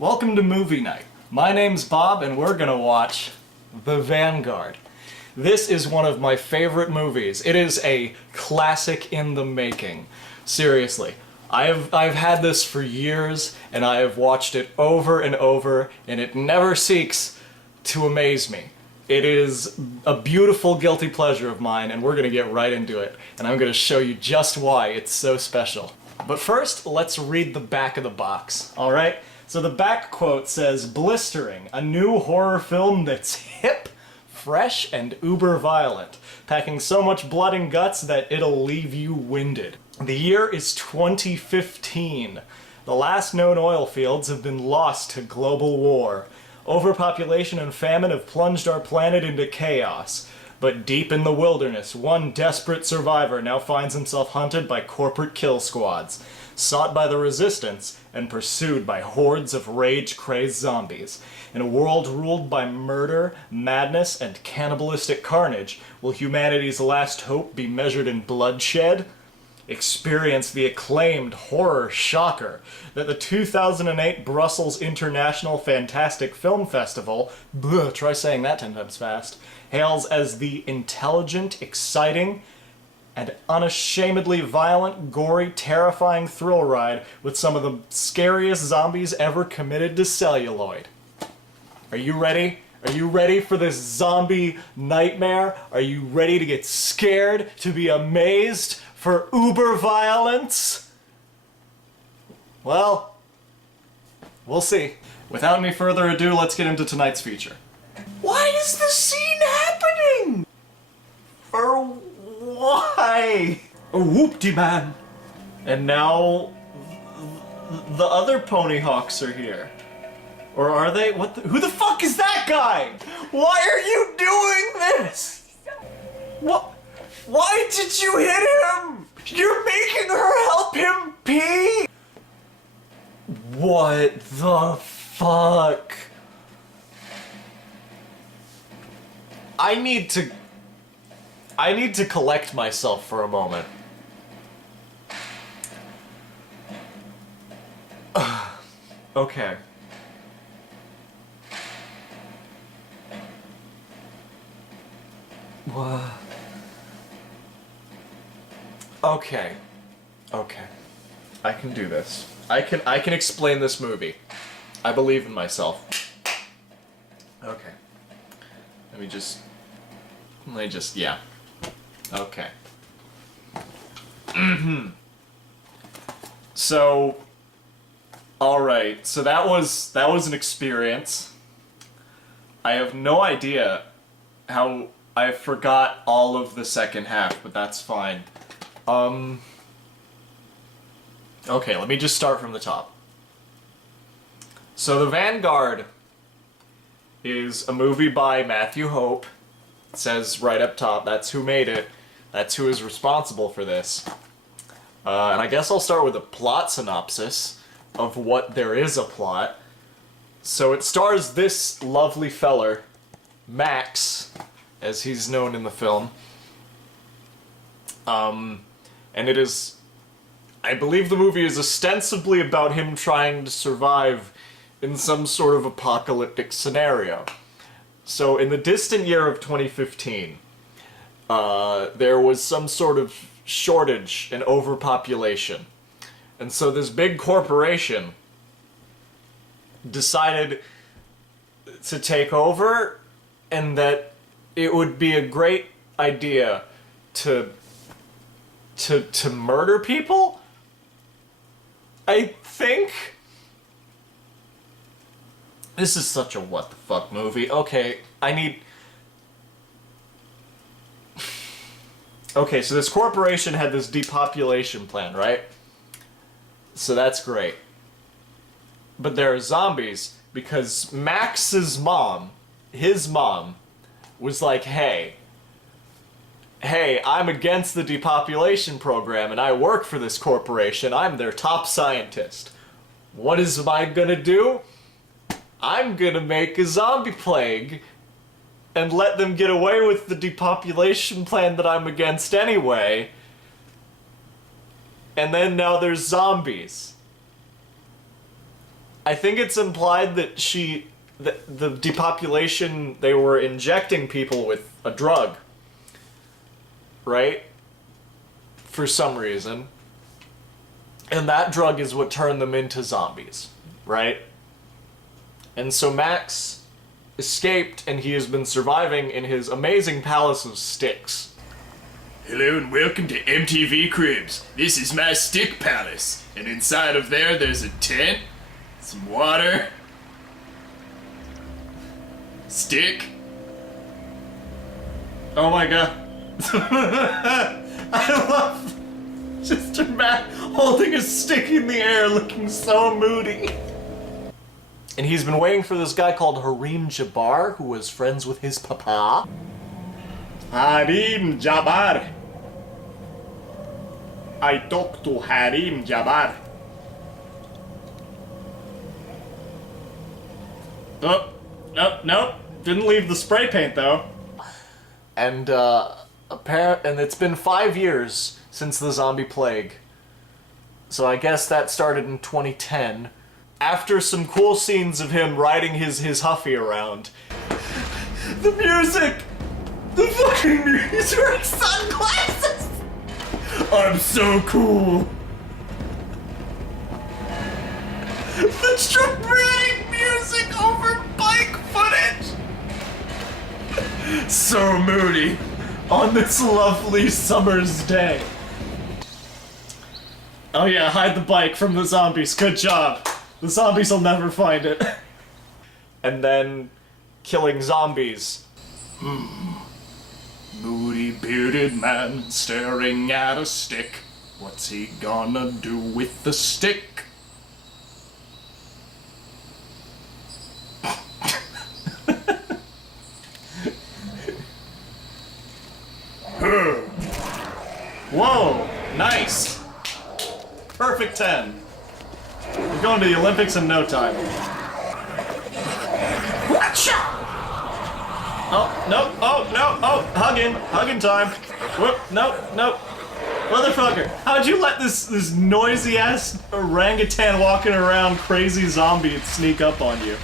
Welcome to movie night. My name's Bob and we're gonna watch The Vanguard. This is one of my favorite movies. It is a classic in the making. Seriously. I've had this for years and I have watched it over and over and it never seeks to amaze me. It is a beautiful guilty pleasure of mine and we're gonna get right into it and I'm gonna show you just why it's so special. But first, let's read the back of the box, alright? So the back quote says, "Blistering, a new horror film that's hip, fresh, and uber violent, packing so much blood and guts that it'll leave you winded." The year is 2015. The last known oil fields have been lost to global war. Overpopulation and famine have plunged our planet into chaos. But deep in the wilderness, one desperate survivor now finds himself hunted by corporate kill squads, sought by the resistance, and pursued by hordes of rage-crazed zombies. In a world ruled by murder, madness, and cannibalistic carnage, will humanity's last hope be measured in bloodshed? Experience the acclaimed horror shocker that the 2008 Brussels International Fantastic Film Festival, try saying that 10 times fast, hails as the intelligent, exciting, and unashamedly violent, gory, terrifying thrill ride with some of the scariest zombies ever committed to celluloid. Are you ready? Are you ready for this zombie nightmare? Are you ready to get scared, to be amazed for uber violence? Well, we'll see. Without any further ado, let's get into tonight's feature. Why is this scene happening? For why? A whoop-de-man. And now the other pony hawks are here. Or are they? Who the fuck is that guy? Why are you doing this? What? Why did you hit him? You're making her help him pee? What the fuck? I need to collect myself for a moment. Okay. What? Okay. Okay. I can do this. I can explain this movie. I believe in myself. Okay. Let me just, yeah. Okay. So, alright, so that was an experience. I have no idea how I forgot all of the second half, but that's fine. Okay, let me just start from the top. So The Vanguard is a movie by Matthew Hope. It says right up top, that's who made it. That's who is responsible for this. And I guess I'll start with a plot synopsis of what there is a plot. So it stars this lovely feller, Max, as he's known in the film. And it is, I believe the movie is ostensibly about him trying to survive in some sort of apocalyptic scenario. So in the distant year of 2015, there was some sort of shortage and overpopulation. And so this big corporation decided to take over and that it would be a great idea to murder people? I think? This is such a what the fuck movie. Okay, Okay, so this corporation had this depopulation plan, right? So that's great. But there are zombies because Max's mom, his mom, was like, hey, I'm against the depopulation program and I work for this corporation. I'm their top scientist. What is I gonna do? I'm gonna make a zombie plague and let them get away with the depopulation plan that I'm against anyway. And then now there's zombies. I think it's implied that the depopulation, they were injecting people with a drug. Right? For some reason. And that drug is what turned them into zombies. Right? And so Max escaped, and he has been surviving in his amazing palace of sticks. Hello and welcome to MTV Cribs. This is my stick palace. And inside of there's a tent, some water, stick. Oh my god. I love Mr. Matt holding a stick in the air looking so moody. And he's been waiting for this guy called Harim Jabbar, who was friends with his papa. Harim Jabbar. I talk to Harim Jabbar. Oh, nope. Didn't leave the spray paint though. And and it's been 5 years since the zombie plague. So I guess that started in 2010. After some cool scenes of him riding his Huffy around. The music! The fucking music! He's wearing sunglasses! I'm so cool. The dramatic music over bike footage! So moody. On this lovely summer's day. Oh yeah, hide the bike from the zombies. Good job. The zombies will never find it. And then killing zombies. Moody bearded man staring at a stick. What's he gonna do with the stick? Whoa, nice. Perfect 10. We're going to the Olympics in no time. Oh, no, hugging time. Whoop, nope. Motherfucker, how'd you let this noisy-ass orangutan walking around crazy zombie sneak up on you?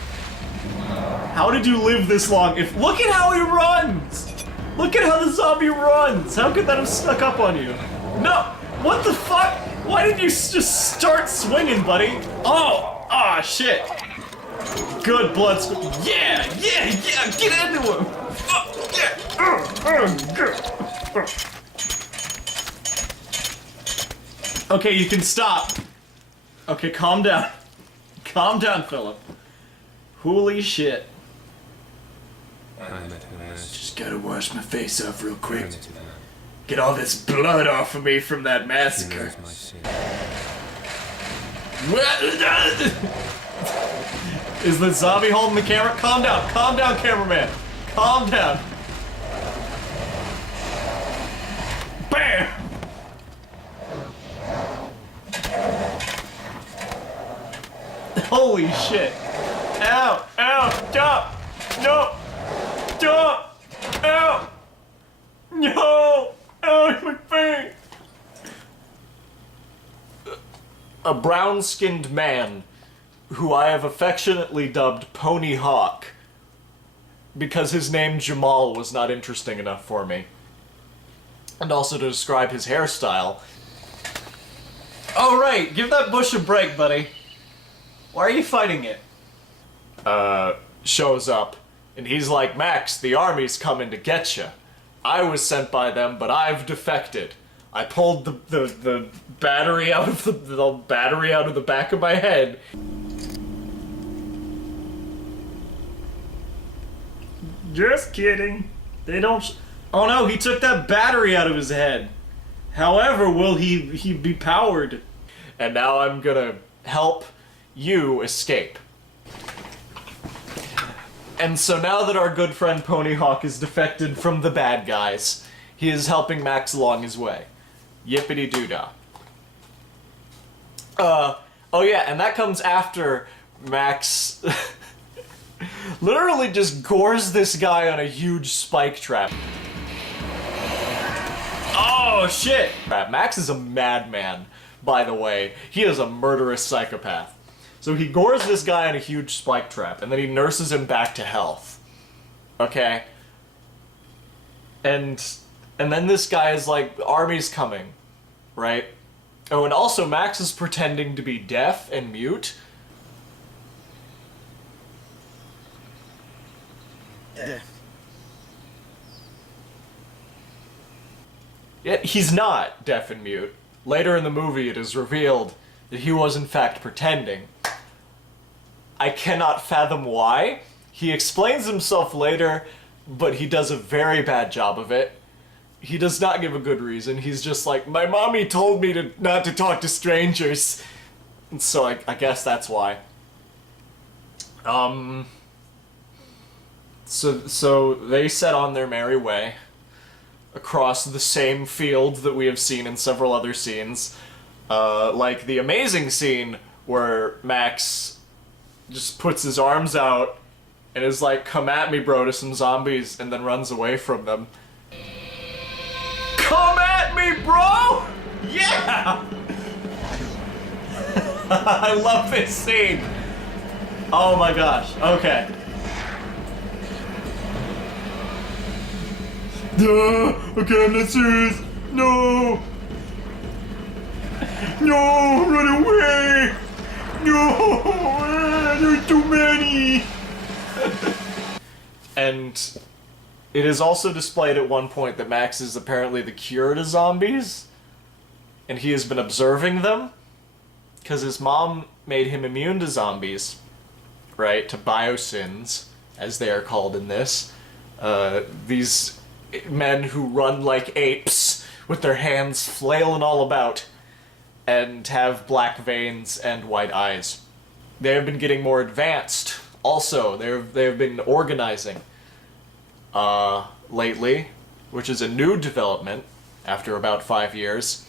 How did you live this long? Look at how he runs! Look at how the zombie runs! How could that have snuck up on you? No! What the fuck? Why didn't you just start swinging, buddy? Oh, shit. Good blood. Yeah, get into him. Okay, you can stop. Okay, calm down. Calm down, Philip. Holy shit. Just gotta wash my face off real quick. Get all this blood off of me from that massacre. Is the zombie holding the camera? Calm down, cameraman. Calm down. Bam! Holy shit. Ow, stop! No! Stop! Ow! No! Ow, my face! A brown-skinned man who I have affectionately dubbed Pony Hawk because his name Jamal was not interesting enough for me. And also to describe his hairstyle. Oh right, give that bush a break, buddy. Why are you fighting it? Shows up, and he's like, Max, the army's coming to get you. I was sent by them, but I've defected. I pulled the battery out of the battery out of the back of my head. Just kidding. They don't. Oh no, he took that battery out of his head. However, will he be powered? And now I'm gonna help you escape. And so now that our good friend Ponyhawk is defected from the bad guys, he is helping Max along his way. Yippity-doo-dah. Oh yeah, and that comes after Max literally just gores this guy on a huge spike trap. Oh shit! Max is a madman, by the way. He is a murderous psychopath. So he gores this guy in a huge spike trap, and then he nurses him back to health. Okay? And then this guy is like, the army's coming, right? Oh, and also Max is pretending to be deaf and mute. Yet he's not deaf and mute. Later in the movie it is revealed that he was in fact pretending. I cannot fathom why. He explains himself later, but he does a very bad job of it. He does not give a good reason. He's just like, my mommy told me not to talk to strangers. And so I guess that's why. So they set on their merry way across the same field that we have seen in several other scenes. Like the amazing scene where Max just puts his arms out and is like, come at me, bro, to some zombies, and then runs away from them. Come at me, bro! Yeah! I love this scene. Oh my gosh, okay. Okay, I'm not serious. No! No, run away! No! There's too many! And it is also displayed at one point that Max is apparently the cure to zombies, and he has been observing them, because his mom made him immune to zombies, right? To biosins, as they are called in this. These men who run like apes, with their hands flailing all about, and have black veins and white eyes. They have been getting more advanced. Also, they have been organizing lately, which is a new development after about 5 years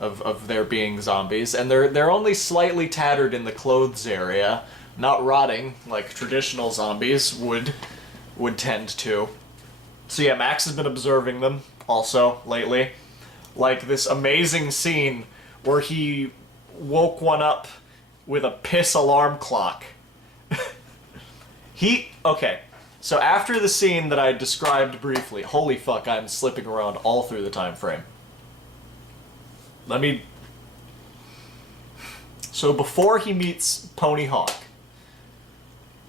of there being zombies, and they're only slightly tattered in the clothes area, not rotting like traditional zombies would tend to. So yeah, Max has been observing them also lately, like this amazing scene where he woke one up with a piss alarm clock. Okay, so after the scene that I described briefly, holy fuck, I'm slipping around all through the time frame. So before he meets Pony Hawk,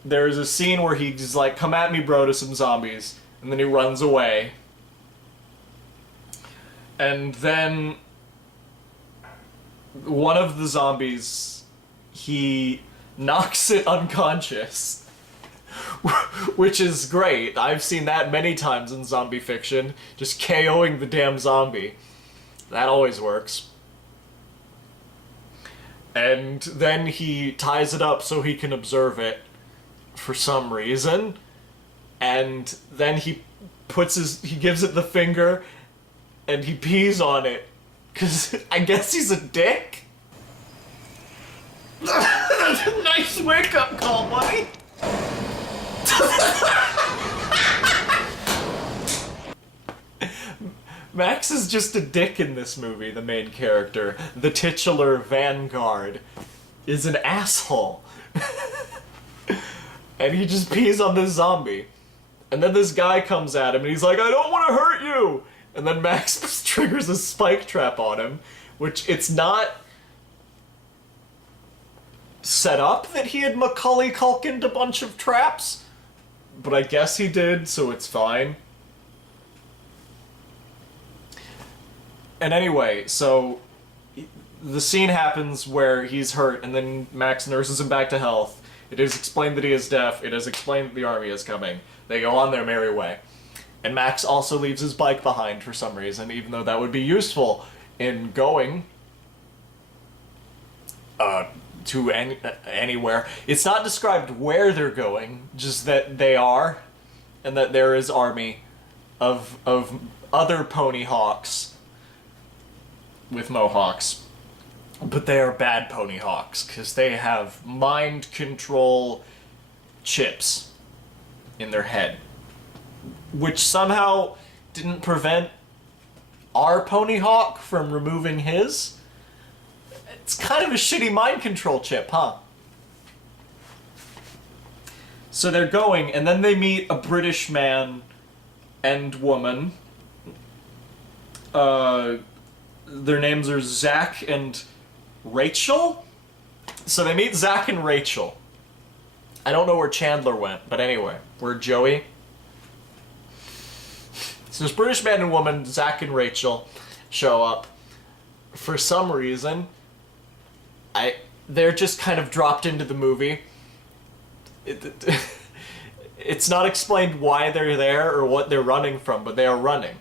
there is a scene where he's like, come at me, bro, to some zombies, and then he runs away. And then one of the zombies, he knocks it unconscious. Which is great. I've seen that many times in zombie fiction. Just KOing the damn zombie. That always works. And then he ties it up so he can observe it for some reason. And then he gives it the finger and he pees on it. 'Cause I guess he's a dick? That's a nice wake-up call, buddy! Max is just a dick in this movie, the main character. The titular Vanguard is an asshole. And he just pees on this zombie. And then this guy comes at him and he's like, I don't want to hurt you! And then Max triggers a spike trap on him, which it's not set up that he had Macaulay Culkin'd a bunch of traps, but I guess he did, so it's fine. And anyway, so the scene happens where he's hurt, and then Max nurses him back to health. It is explained that he is deaf. It is explained that the army is coming. They go on their merry way. And Max also leaves his bike behind for some reason, even though that would be useful in going to anywhere. It's not described where they're going, just that they are, and that there is army of other pony hawks with mohawks. But they are bad pony hawks, because they have mind control chips in their head, which somehow didn't prevent our pony hawk from removing his. It's kind of a shitty mind control chip, huh? So they're going, and then they meet a British man and woman. Their names are Zach and Rachel? So they meet Zach and Rachel. I don't know where Chandler went, but anyway, where Joey? So this British man and woman, Zach and Rachel, show up. For some reason, they're just kind of dropped into the movie. It's not explained why they're there or what they're running from, but they are running.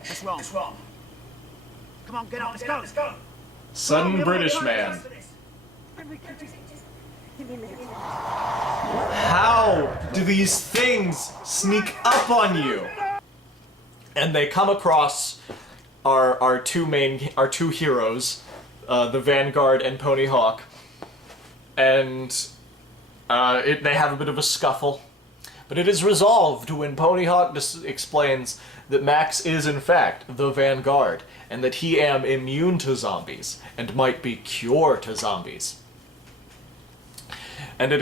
What's wrong? What's wrong? Come on, get out, let's go. Sudden British man. How do these things sneak up on you? And they come across our two heroes, the Vanguard and Pony Hawk, and they have a bit of a scuffle. But it is resolved when Pony Hawk explains that Max is in fact the Vanguard, and that he am immune to zombies, and might be cure to zombies. And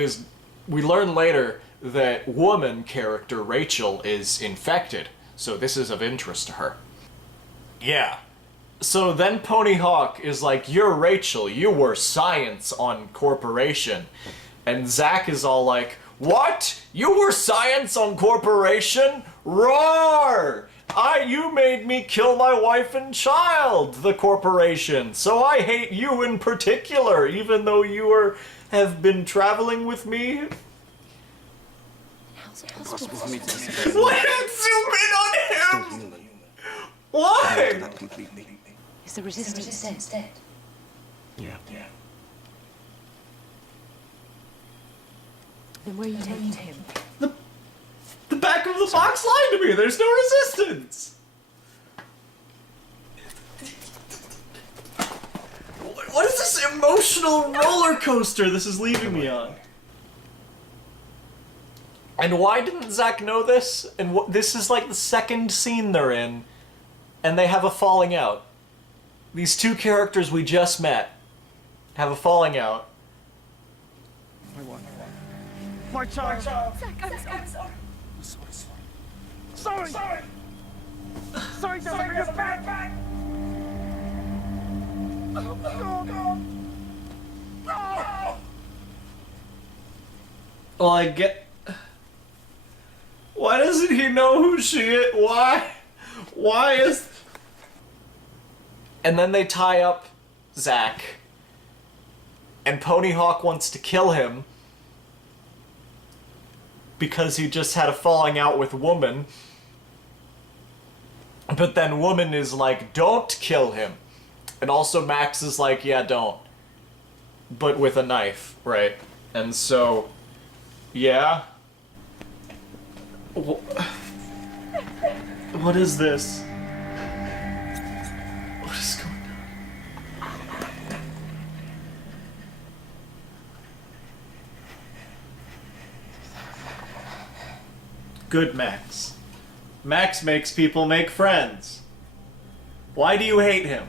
we learn later that woman character Rachel is infected, so this is of interest to her. Yeah. So then Pony Hawk is like, you're Rachel, you were science on Corporation. And Zach is all like, what? You were science on Corporation? Roar! You made me kill my wife and child, the Corporation, so I hate you in particular, even though you have been traveling with me. How's it possible for me to Why did zoom in on him? Why? Is the resistance dead? Yeah. Then where are you taking him? The back of the box lied to me. There's no resistance. What is this emotional roller coaster this is leaving me on? And why didn't Zach know this? And this is like the second scene they're in, and they have a falling out. These two characters we just met have a falling out. My child. Zach, I'm sorry. Sorry, Dad, bring us back. Oh, God. No. Well, I get... Why doesn't he know who she is? Why is... And then they tie up Zach, and Pony Hawk wants to kill him because he just had a falling out with Woman. But then Woman is like, don't kill him. And also Max is like, yeah, don't. But with a knife, right? And so, yeah. What is this? What is going on? Good Max. Max makes people make friends. Why do you hate him?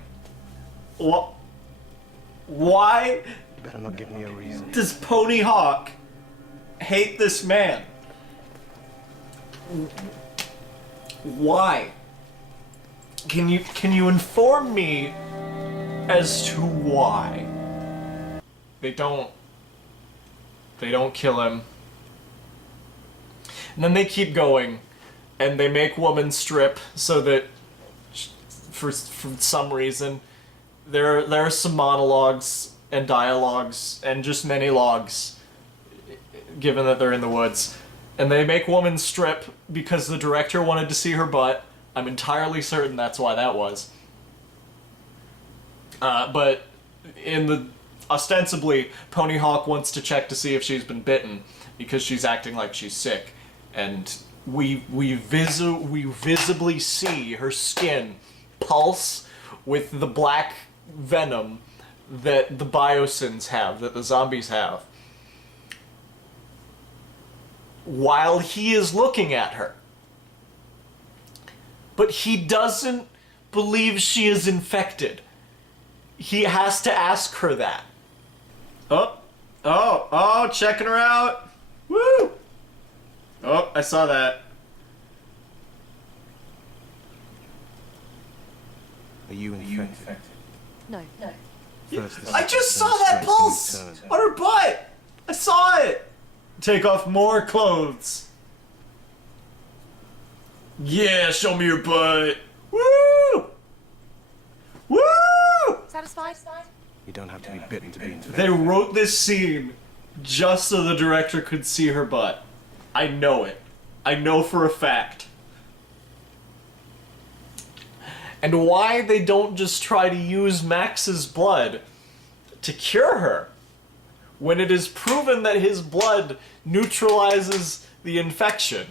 Why You better not give me a reason. does Pony Hawk hate this man? Why? Can you inform me as to why? They don't kill him. And then they keep going, and they make Woman strip so that, for some reason, there are some monologues and dialogues and just many logs, given that they're in the woods. And they make Woman strip because the director wanted to see her butt. I'm entirely certain that's why that was. But ostensibly, Pony Hawk wants to check to see if she's been bitten because she's acting like she's sick. And we visibly see her skin pulse with the black venom that the biosins have, that the zombies have, while he is looking at her. But he doesn't believe she is infected. He has to ask her that. Oh, Oh, checking her out. Woo! Oh, I saw that. Are you infected? No. First, the I just saw symptoms that strengthen pulse in turn. on her butt. I saw it. Take off more clothes. Yeah, show me your butt. Woo! Woo! Satisfied? You don't have to be bitten to be infected. They wrote this scene just so the director could see her butt. I know it. I know for a fact. And why they don't just try to use Max's blood to cure her when it is proven that his blood neutralizes the infection.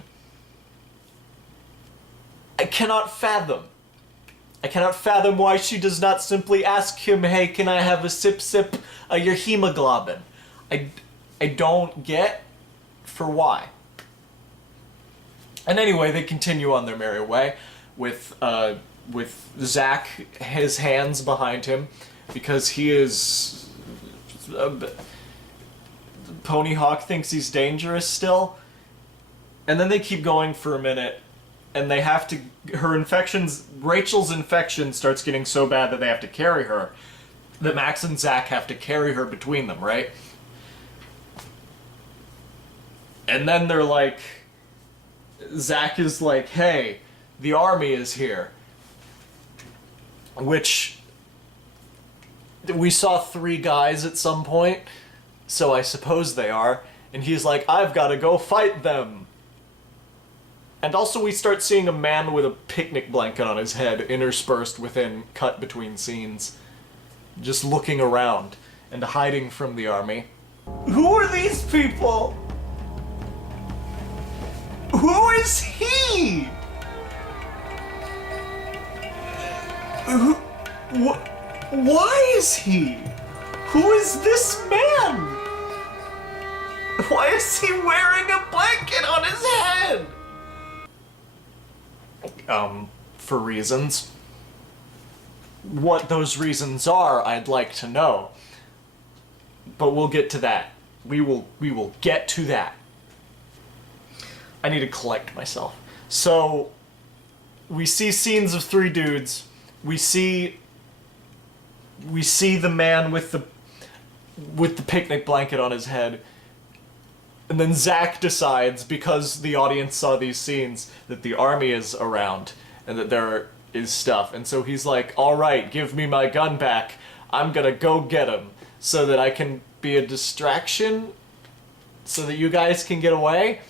I cannot fathom. I cannot fathom why she does not simply ask him, hey, can I have a sip of your hemoglobin? I don't get for why. And anyway, they continue on their merry way with Zach, his hands behind him, because he is... Pony Hawk thinks he's dangerous still. And then they keep going for a minute, and they have to... Rachel's infection starts getting so bad that they have to carry her. That Max and Zach have to carry her between them, right? And then they're like... Zach is like, hey, the army is here. Which... we saw 3 guys at some point, so I suppose they are. And he's like, I've got to go fight them. And also we start seeing a man with a picnic blanket on his head interspersed within, cut between scenes. Just looking around and hiding from the army. Who are these people? Who is he? Why is he? Who is this man? Why is he wearing a blanket on his head? For reasons. What those reasons are, I'd like to know. But we'll get to that. We will get to that. I need to collect myself. So, we see scenes of 3 dudes. We see the man with the picnic blanket on his head. And then Zach decides, because the audience saw these scenes, that the army is around and that there is stuff. And so he's like, alright, give me my gun back. I'm gonna go get him so that I can be a distraction so that you guys can get away.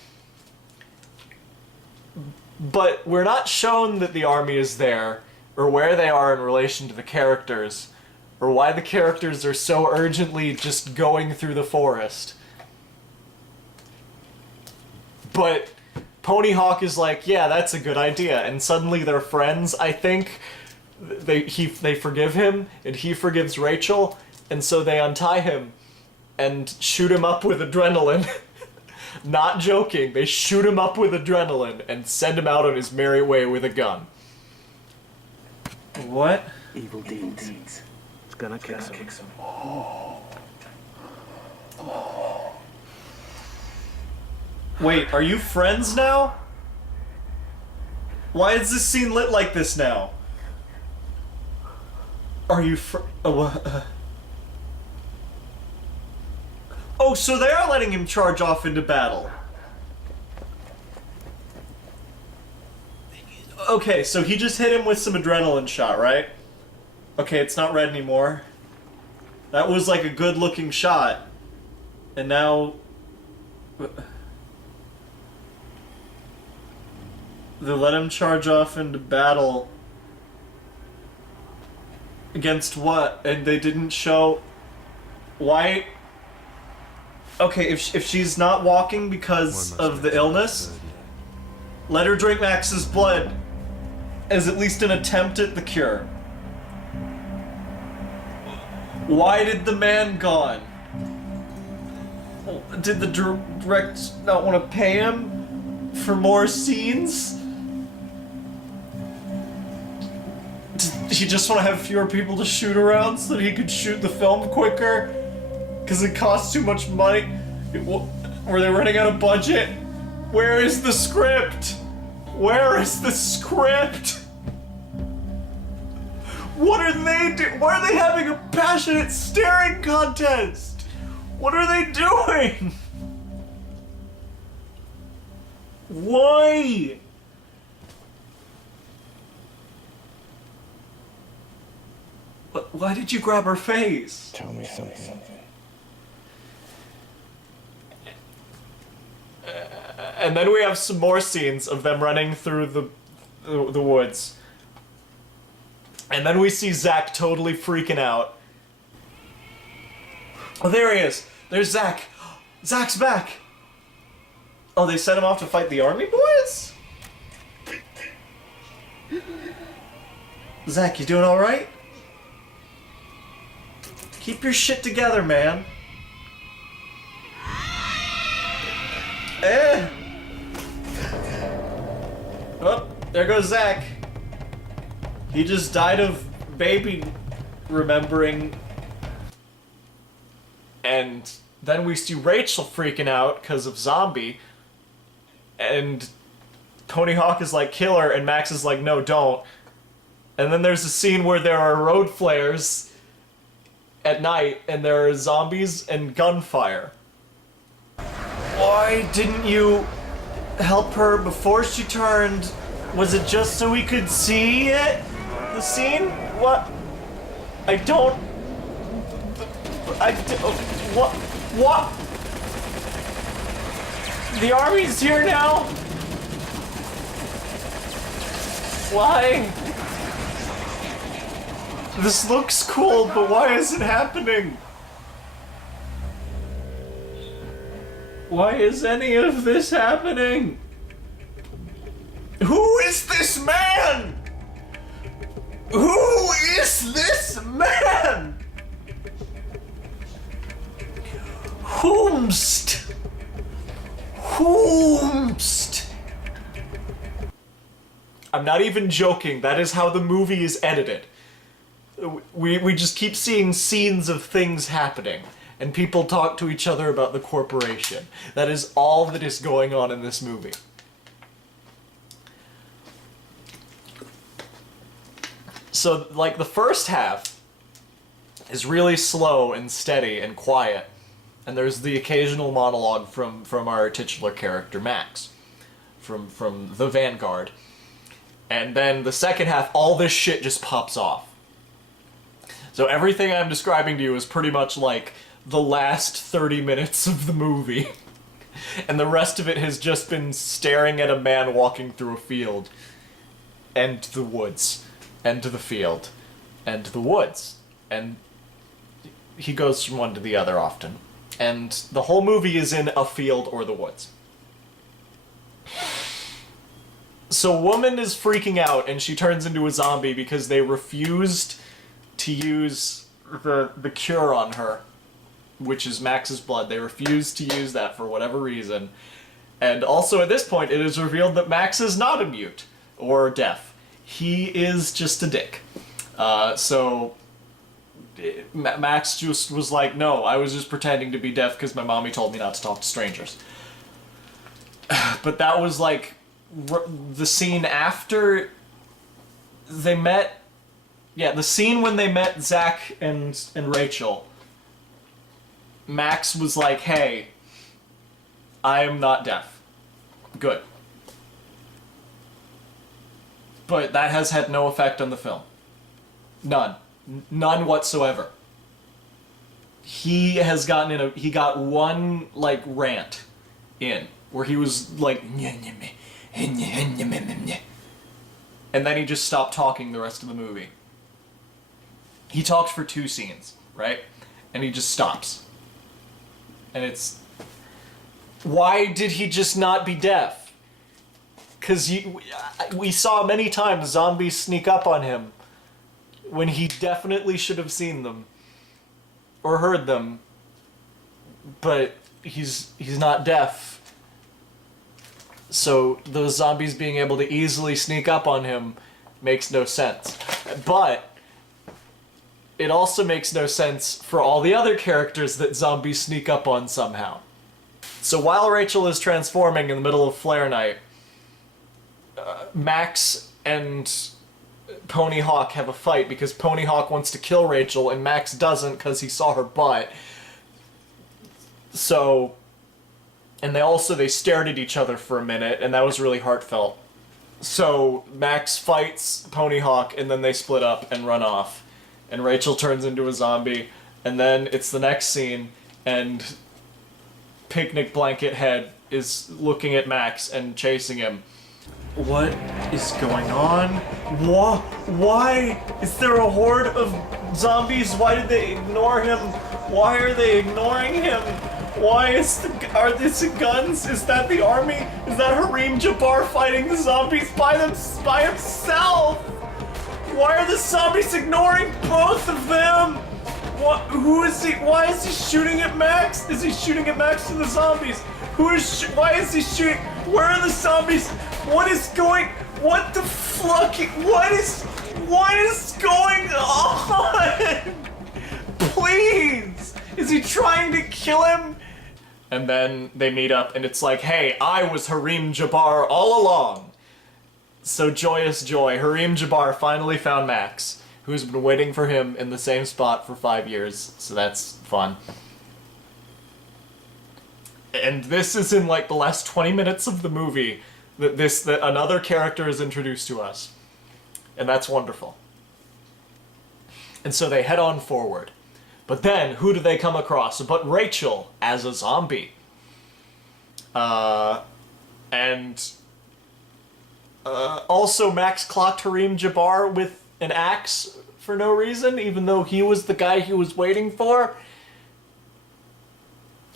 But we're not shown that the army is there, or where they are in relation to the characters, or why the characters are so urgently just going through the forest. But Pony Hawk is like, yeah, that's a good idea, and suddenly they're friends, I think. They forgive him, and he forgives Rachel, and so they untie him and shoot him up with adrenaline. Not joking, they shoot him up with adrenaline and send him out on his merry way with a gun. What? Evil deeds. It's gonna kick some. Wait, are you friends now? Why is this scene lit like this now? Are you Oh, so they are letting him charge off into battle. Okay, so he just hit him with some adrenaline shot, right? Okay, it's not red anymore. That was like a good looking shot. And now... they let him charge off into battle. Against what? And they didn't show... Why... Okay, if she's not walking because of the illness, let her drink Max's blood as at least an attempt at the cure. Why did the man gone? Did the direct not want to pay him for more scenes? Did he just want to have fewer people to shoot around so that he could shoot the film quicker? Because it costs too much money? Were they running out of budget? Where is the script? Where is the script? What are they doing? Why are they having a passionate staring contest? What are they doing? Why? Why did you grab her face? Tell me something. And then we have some more scenes of them running through the woods. And then we see Zach totally freaking out. Oh, there he is. There's Zach. Zach's back. Oh, they sent him off to fight the army boys? Zach, you doing alright? Keep your shit together, man. Oh, there goes Zach. He just died of baby remembering. And then we see Rachel freaking out because of zombie. And Tony Hawk is like, kill her, and Max is like, no, don't. And then there's a scene where there are road flares at night, and there are zombies and gunfire. Why didn't you help her before she turned? Was it just so we could see it? The scene? What? I don't... What? What? The army's here now? Why? This looks cool, but why is it happening? Why is any of this happening? Who is this man? Who is this man? Whomst? Whomst? I'm not even joking, that is how the movie is edited. We just keep seeing scenes of things happening, and people talk to each other about the corporation. That is all that is going on in this movie. So, like, the first half is really slow and steady and quiet, and there's the occasional monologue from our titular character, Max, from the Vanguard. And then the second half, all this shit just pops off. So everything I'm describing to you is pretty much like the last 30 minutes of the movie. And the rest of it has just been staring at a man walking through a field. And the woods. And the field. And the woods. And he goes from one to the other often. And the whole movie is in a field or the woods. So a woman is freaking out and she turns into a zombie because they refused to use the cure on her, which is Max's blood. They refused to use that for whatever reason. And also at this point it is revealed that Max is not a mute or deaf. He is just a dick. Max just was like, no, I was just pretending to be deaf because my mommy told me not to talk to strangers. But that was like the scene after they met. Yeah, the scene when they met Zach and Rachel. Max was like, hey, I am not deaf. Good. But that has had no effect on the film. None. None whatsoever. He has gotten he got one, like, rant in, where he was like, and then he just stopped talking the rest of the movie. He talked for 2 scenes, right? And he just stops. And it's... Why did he just not be deaf? Because we saw many times zombies sneak up on him when he definitely should have seen them. Or heard them. But he's not deaf. So those zombies being able to easily sneak up on him makes no sense. But it also makes no sense for all the other characters that zombies sneak up on somehow. So while Rachel is transforming in the middle of Flare Night, Max and Pony Hawk have a fight because Pony Hawk wants to kill Rachel and Max doesn't because he saw her butt. So, and they stared at each other for a minute, and that was really heartfelt. So Max fights Pony Hawk, and then they split up and run off. And Rachel turns into a zombie, and then it's the next scene, and Picnic Blanket Head is looking at Max and chasing him. What is going on? Why is there a horde of zombies? Why did they ignore him? Why are they ignoring him? Are these guns? Is that the army? Is that Harim Jabbar fighting the zombies by himself? Why are the zombies ignoring both of them? Who is he? Why is he shooting at Max? Is he shooting at Max and the zombies? Why is he shooting? Where are the zombies? What is going? What the fuck? What is going on? Please! Is he trying to kill him? And then they meet up and it's like, hey, I was Harim Jabbar all along. So joyous joy, Harim Jabbar finally found Max, who's been waiting for him in the same spot for 5 years, so that's fun. And this is in like the last 20 minutes of the movie that another character is introduced to us. And that's wonderful. And so they head on forward. But then, who do they come across but Rachel as a zombie? Also Max clocked Harim Jabbar with an axe for no reason, even though he was the guy he was waiting for.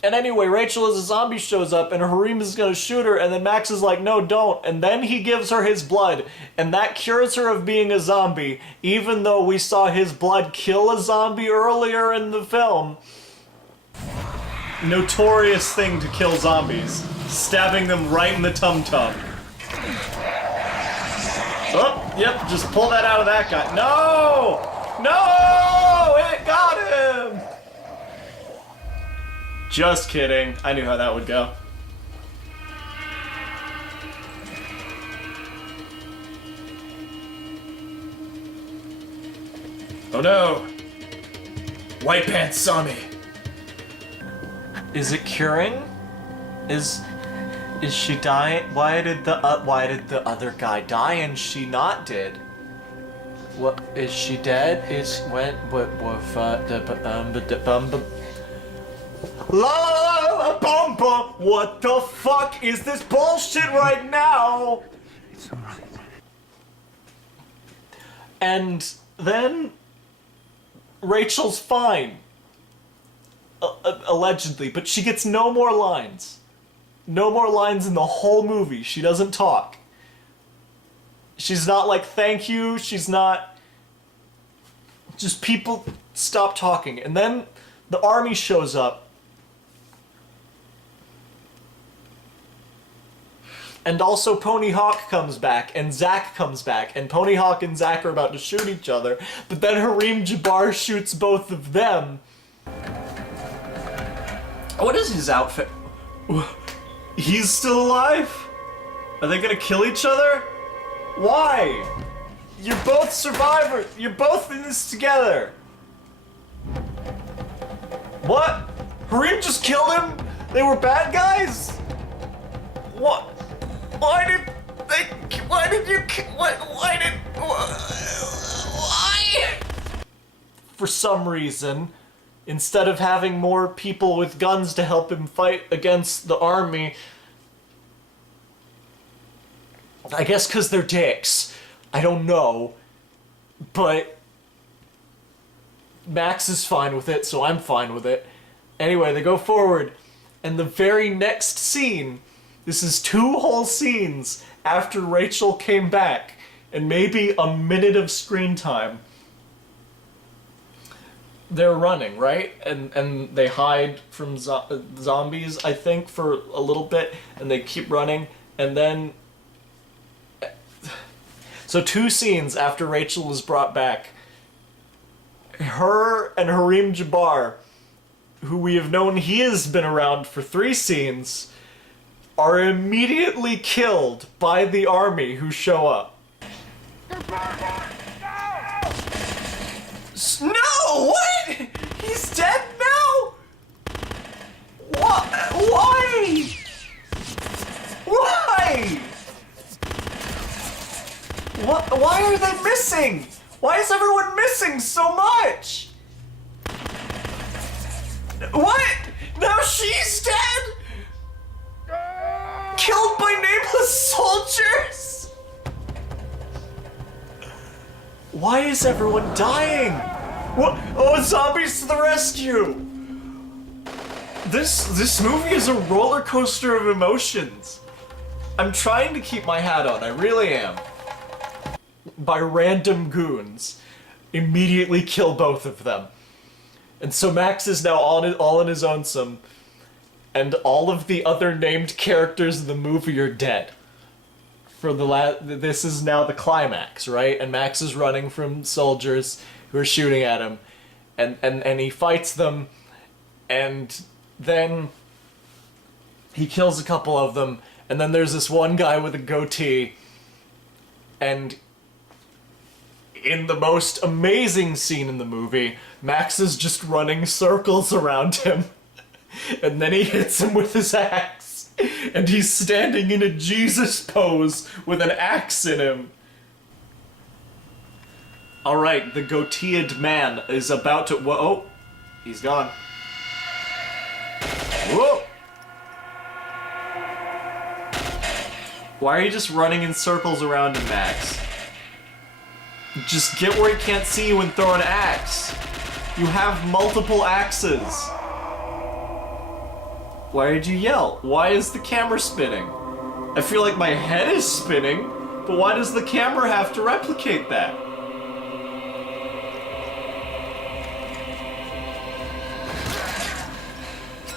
And anyway, Rachel as a zombie shows up, and Harim is gonna shoot her, and then Max is like, no, don't. And then he gives her his blood, and that cures her of being a zombie, even though we saw his blood kill a zombie earlier in the film. Notorious thing to kill zombies. Stabbing them right in the tum-tum. Oh, yep, just pull that out of that guy. No! No! It got him! Just kidding. I knew how that would go. Oh no! White Pants saw me! Is it curing? Is she dying? Why did the other guy die and she not dead? What, is she dead? La la la bum bum. What the fuck is this bullshit right now? It's alright. And then Rachel's fine. Allegedly, but she gets no more lines. No more lines in the whole movie. She doesn't talk. She's not like, thank you. She's not... Just people stop talking. And then the army shows up. And also Pony Hawk comes back, and Zack comes back, and Pony Hawk and Zack are about to shoot each other, but then Harim Jabbar shoots both of them. What is his outfit? He's still alive? Are they gonna kill each other? Why? You're both survivors. You're both in this together. What? Harim just killed him? They were bad guys? What? Why did For some reason, instead of having more people with guns to help him fight against the army, I guess because they're dicks. I don't know. But Max is fine with it, so I'm fine with it. Anyway, they go forward, and the very next scene, this is 2 whole scenes after Rachel came back, and maybe a minute of screen time. They're running, right? And they hide from zombies, I think, for a little bit, and they keep running, and then... So 2 scenes after Rachel is brought back, her and Harim Jabbar, who we have known he has been around for 3 scenes, are immediately killed by the army who show up. No! What? He's dead now? What? Why? Why? What? Why are they missing? Why is everyone missing so much? What? Now she's dead? Killed by nameless soldiers? Why is everyone dying? What? Oh, zombies to the rescue! This movie is a roller coaster of emotions. I'm trying to keep my hat on, I really am. By random goons, immediately kill both of them. And so Max is now all in his own some, and all of the other named characters in the movie are dead. For this is now the climax, right? And Max is running from soldiers who are shooting at him, and he fights them, and then he kills a couple of them, and then there's this one guy with a goatee, and in the most amazing scene in the movie, Max is just running circles around him, and then he hits him with his axe, and he's standing in a Jesus pose with an axe in him. Alright, the goateed man is about to— whoa, oh, he's gone. Whoa! Why are you just running in circles around him, Max? Just get where he can't see you and throw an axe. You have multiple axes. Why did you yell? Why is the camera spinning? I feel like my head is spinning, but why does the camera have to replicate that?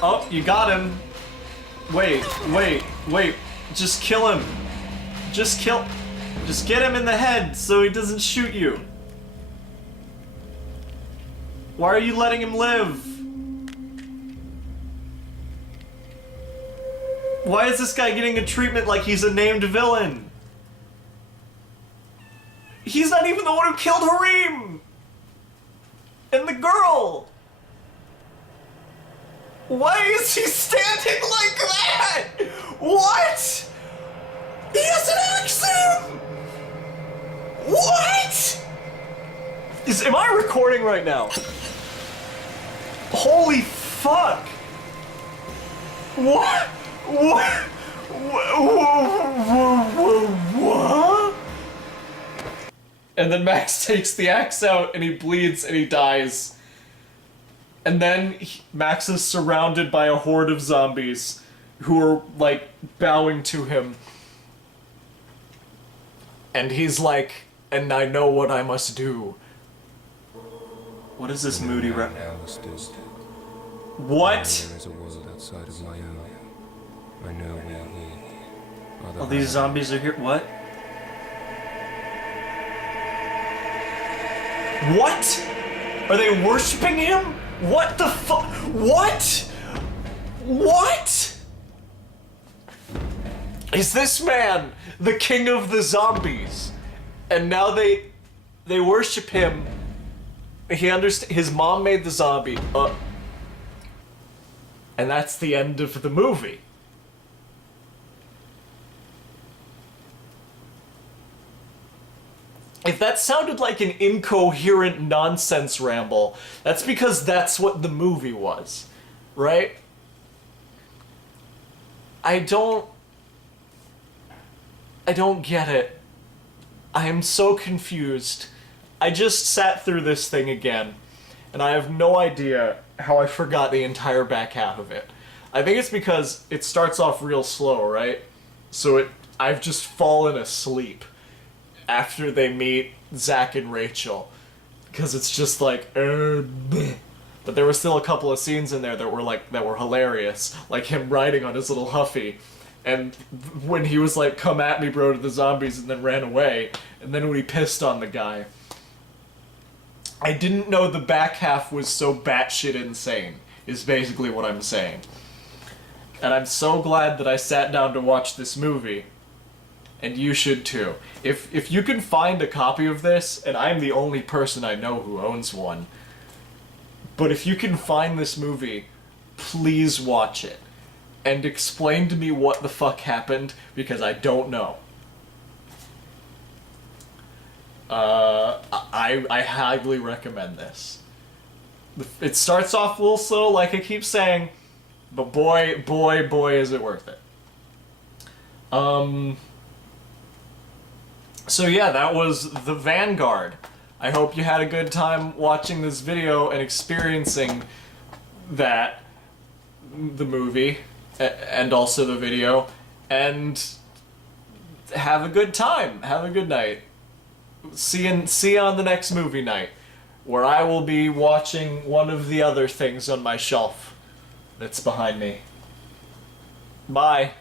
Oh, you got him. Wait. Just kill him. Just get him in the head so he doesn't shoot you. Why are you letting him live? Why is this guy getting a treatment like he's a named villain? He's not even the one who killed Harim! And the girl! Why is he standing like that? What? He has an axe in him! What? Am I recording right now? Holy fuck! What? What? And then Max takes the axe out and he bleeds and he dies. And then Max is surrounded by a horde of zombies who are, like, bowing to him. And he's like, and I know what I must do. What is this moody rap? What? There is a world outside of my own. I know we are here. All these zombies are here. What? What? Are they worshipping him? What the fuck? What? What? Is this man the king of the zombies? And now they worship him. He his mom made the zombie. And that's the end of the movie. If that sounded like an incoherent nonsense ramble, that's because that's what the movie was, right? I don't get it. I am so confused. I just sat through this thing again, and I have no idea how I forgot the entire back half of it. I think it's because it starts off real slow, right? So I've just fallen asleep after they meet Zach and Rachel, because it's just like, bleh. But there were still a couple of scenes in there that were hilarious, like him riding on his little Huffy, and when he was like, "Come at me, bro," to the zombies, and then ran away, and then when he pissed on the guy. I didn't know the back half was so batshit insane, is basically what I'm saying. And I'm so glad that I sat down to watch this movie. And you should too. If you can find a copy of this, and I'm the only person I know who owns one, but if you can find this movie, please watch it. And explain to me what the fuck happened, because I don't know. I highly recommend this. It starts off a little slow, like I keep saying, but boy, is it worth it. So yeah, that was The Vanguard. I hope you had a good time watching this video and experiencing that, the movie, and also the video, and have a good time, have a good night. See you on the next movie night, where I will be watching one of the other things on my shelf that's behind me. Bye.